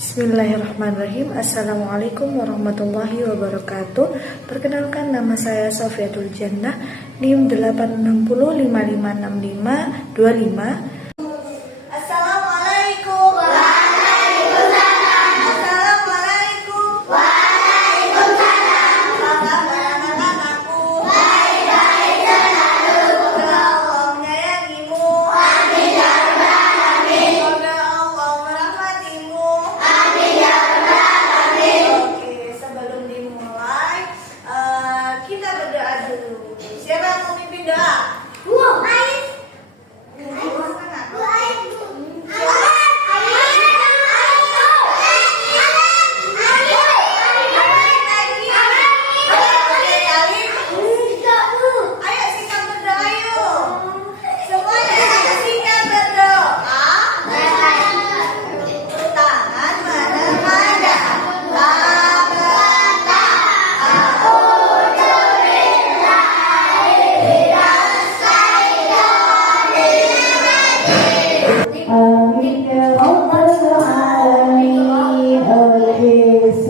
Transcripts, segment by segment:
Bismillahirrahmanirrahim. Assalamualaikum warahmatullahi wabarakatuh. Perkenalkan, nama saya Sofiatul Jannah, NIM 860556525.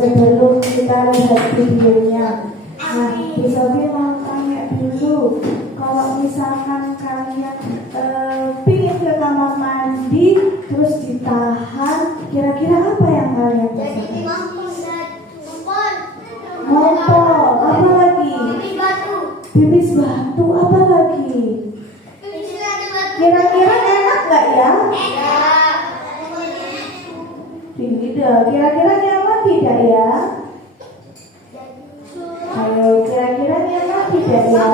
Sebelum kita lihat videonya, nah bisa mau tanya dulu, kalau misalkan kalian pingin ke kamar mandi terus ditahan, kira-kira apa yang kalian rasakan? Ngompol, apa lagi? Pipis batu, apa lagi? Kira-kira enak nggak ya? Tidak, kira-kira nyaman tidak ya? Ayo, kira-kira nyaman tidak ya?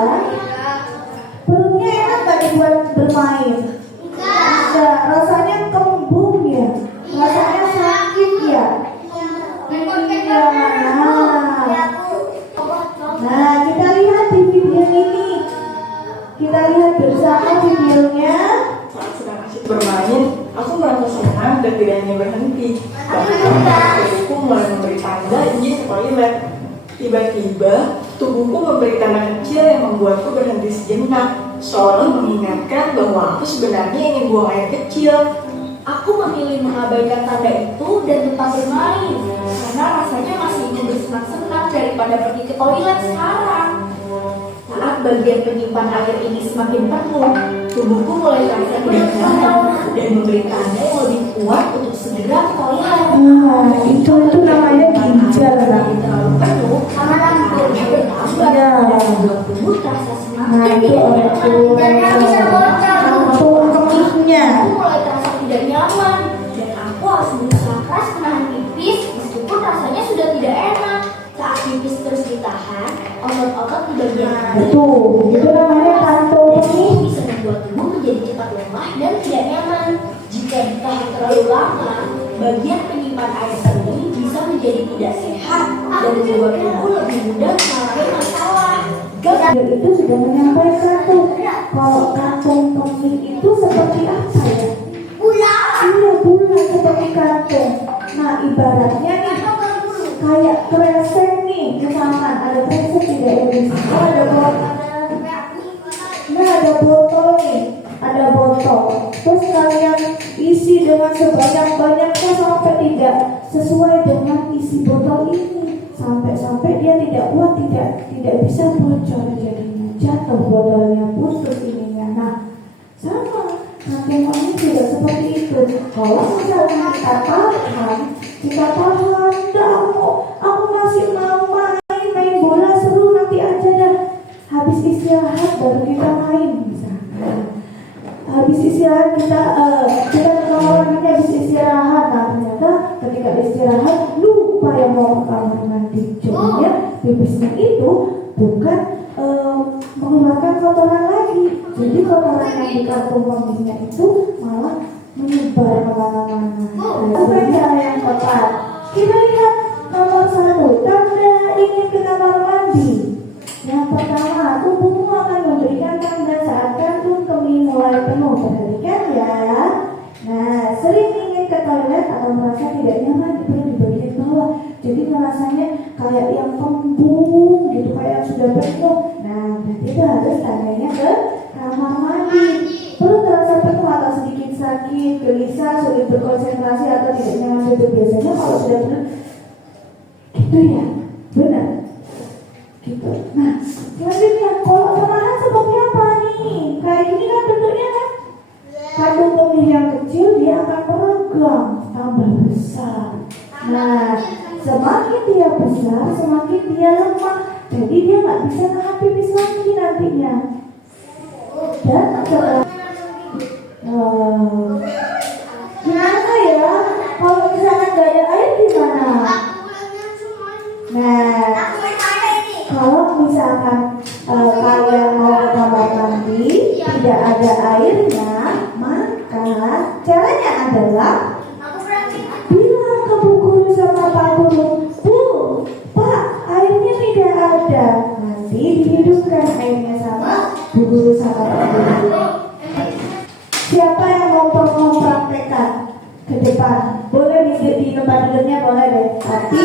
Perutnya enak nggak dibuat bermain? Enggak, rasanya kembung ya? Rasanya sakit ya? Iya, nah, kita lihat di video ini. Kita lihat bersama videonya. Saat sedang asyik bermain, aku merasa senang dan tidak hanya berhenti. Bahkan tubuhku mulai memberi tanda ingin ke toilet. Tiba-tiba, tubuhku memberi tanda kecil yang membuatku berhenti sejenak, seolah mengingatkan bahwa aku sebenarnya ingin buang air kecil. Aku memilih mengabaikan tanda itu dan tetap bermain, karena rasanya masih ingin bersenang-senang daripada pergi ke toilet sekarang. Saat bagian penyimpan air ini semakin penuh, tubuhku mulai terasa tidak nyaman dan memberi tanda yang lebih kuat untuk segera ke toilet. Nah, itu namanya ginjal lah. Terlalu penuh, karena tenaganya bertambah dan membuat tubuh terasa Nah, semakin itu kantung kemihnya. Aku mulai terasa tidak nyaman dan aku harus berusaha keras menahan pipis meskipun rasanya sudah tidak enak. Saat pipis terus ditahan, otot-otot di bagian Itu namanya kantung kemih. bisa membuat tubuh menjadi cepat lemah dan tidak nyaman. Jika ditahan terlalu lama, bagian penyimpan air seni bisa menjadi tidak sehat dan membuat tubuh lebih mudah mengalami masalah. Itu sudah menyampaikan tuh, kalau kantung kemih itu seperti apa ya? Iya, bulat seperti kantung. Nah, ibaratnya nih kayak kresek nih, misalkan ada kresek tidak ya? Ada botol. Nah, ada botol nih, ada botol. Terus kalian isi dengan sebanyak-banyaknya sampai tidak sesuai dengan isi botol ini, sampai dia tidak kuat, tidak bisa bocor, jadinya jatuh botolnya, putus ininya. Nah, sama kantung kemih juga seperti itu. Kalau misalnya kita tahan, aku masih mau main bola seru, nanti aja dah. Habis istirahat baru kita main misalnya. Habis istirahat kita ke kamar mandi habis istirahat. Nah, ternyata ketika istirahat lupa yang mau ke kamar mandi. Jadinya pipisnya itu bukan mengeluarkan kotoran lagi. Jadi kotoran yang di kantung kemihnya itu malah menyebar kemana-mana. Bukan cara yang tepat. Kita lihat nomor 1, tanda ingin ke kamar mandi. Yang pertama, tubuhmu akan memberikan tanda saat kantung kemih mulai penuh. Perhatikan ya. Nah, sering ingin ke toilet atau merasa tidak nyaman di bagian bawah. Jadi rasanya kayak yang kembung gitu, kayak sudah penuh. Nah, berarti itu harus tandanya ke kamar mandi. Perut terasa penuh atau sedikit sakit, gelisah, sulit berkonsentrasi atau tidak nyaman duduk. Biasanya kalau sudah benar. Gitu ya, benar. Gitu. Nah, selanjutnya kalau penahan seperti apa nih? Kayak gini kan bentuknya kan? Kandung kemih yang kecil dia akan meregang tambah besar. Nah, semakin dia besar, semakin dia lemah. Jadi dia nggak bisa nahan pipis lagi nantinya. Dan gimana ya? Kalau misalnya nggak ada air gimana? Nah, kalau misalkan kalian mau ke kamar mandi tidak ada airnya, maka caranya adalah bilang ke Bu Guru sama Pak Guru, Bu, Pak, airnya tidak ada. Nanti dihidupkan airnya sama Bu Guru sama Pak Guru. Siapa yang mau mempraktekkan ke depan? Boleh di tempat duduknya, boleh deh. Tapi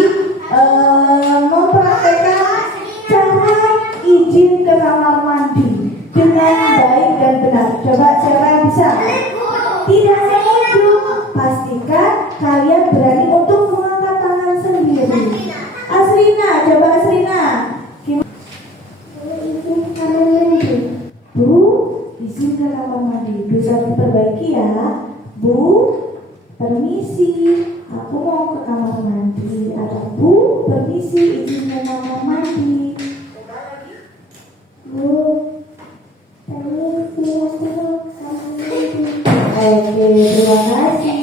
mempraktekkan cara izin ke kamar mandi dengan baik dan benar. Coba siapa yang bisa? Tidak menunjuk. Pastikan kalian berani untuk mengangkat tangan sendiri. Asrina, coba Asrina. Bu, izin ke kamar mandi. Bisa diperbaiki ya. Bu, permisi, aku mau ke kamar mandi. Atau Bu, permisi, izin ke kamar mandi. Bu, permisi, aku mau ke kamar mandi. Oke, terima kasih.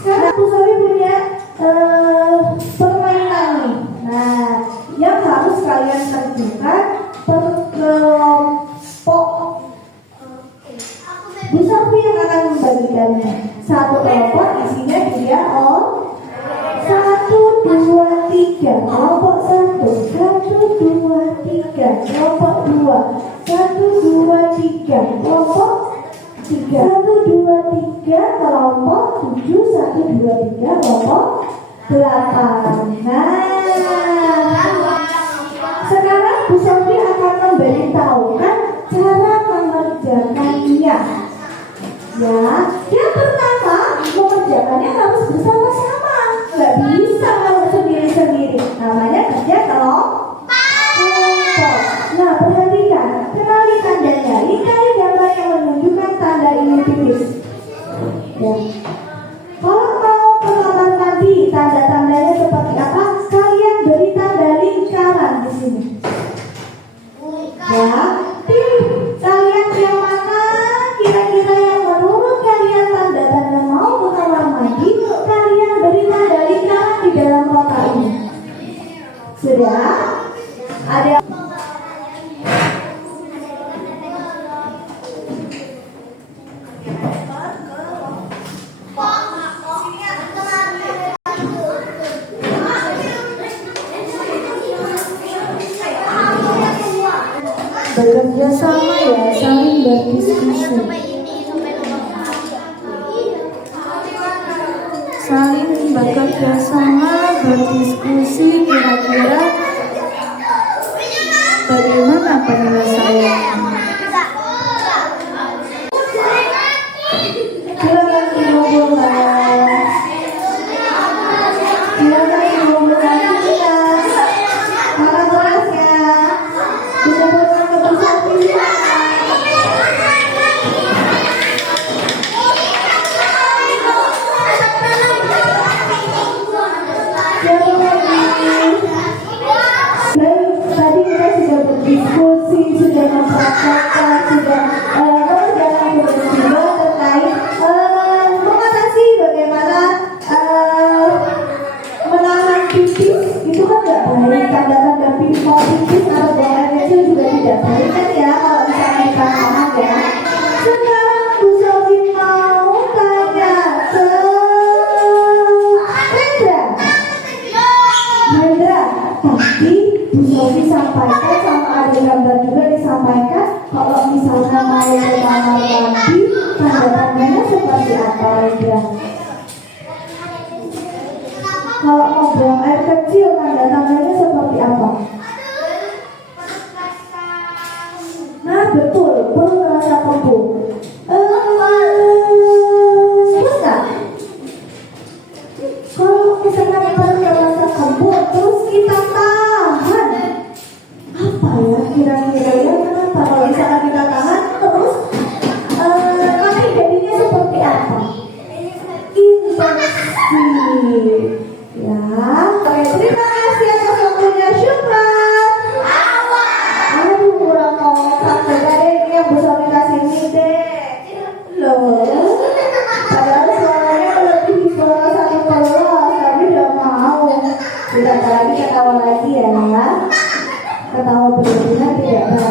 Sekarang Bu Sofi punya permainan nih. Nah, yang harus kalian tentukan per kelompok. Bu Sofi yang akan membagikannya. Satu kelompok isinya dia 1, 2, 3. Kelompok 1, 1, 2, 3. Kelompok 2, 1, 2, 3. Kelompok 3, 1, 2, 3. Kelompok 7, 1, 2, 3. Kelompok 8. Nah, sekarang Bu Sofi akan memberitahukan cara mengerjakannya. Ya, yang pertama mengerjakannya harus bersama-sama, nggak bisa kalau sendiri-sendiri. Namanya kerja kelompok. Nah, perhatikan, kenali tandanya. Lihat gambar yang menunjukkan tanda ini tipis. Ya. Kalau mau ke kamar mandi, tanda-tandanya seperti apa? Kalian beri tanda lingkaran di sini. Ya, pilih kalian yang mana kira-kira yang menurut kalian tanda-tanda mau ke kamar mandi, kalian beri tanda lingkaran di dalam kotak ini. Sudah? Ada bekerja sama ya, saling berdiskusi. Saling bekerja sama, berdiskusi kira-kira bagaimana penyelesaiannya. Silakan dihubungkan. Silakan dihubungkan. Mana berasnya? Dihubungkan ke Bu Sofi. Tadi kita sudah berdiskusi, sudah mempraktekkan, sudah mengerjakan juga terkait mengatasi bagaimana menahan pipis. Itu kan nggak baik, tanda-tanda pipis mau pipis atau buang air kecil juga tidak baik kan ya, kalau misalnya kita nahan ya. Sekarang Bu Sofi mau tanya ke Hendra. Tadi Bu Sofi sampaikan sama ada gambar juga disampaikan kalau misalnya mau ke kamar mandi tanda-tandanya seperti apa Hendra? Kalau mau buang air kecil tanda-tandanya seperti apa? Nah betul, perlu terasa kembung. Terus nggak? Kalau misalnya kira-kira ya kenapa kalau misalkan kita tahan terus nanti jadinya seperti apa? Intensif. Ya, oke, terima kasih atas waktunya, syukran. Aduh, kurang kompak. Coba deh ini yang Bu Sofi kasih ini deh. Loh, padahal suaranya lebih suara satu kelas, tapi udah mau. Tidak lagi ketawa lagi ya. Ketawa berlebihan tidak baik.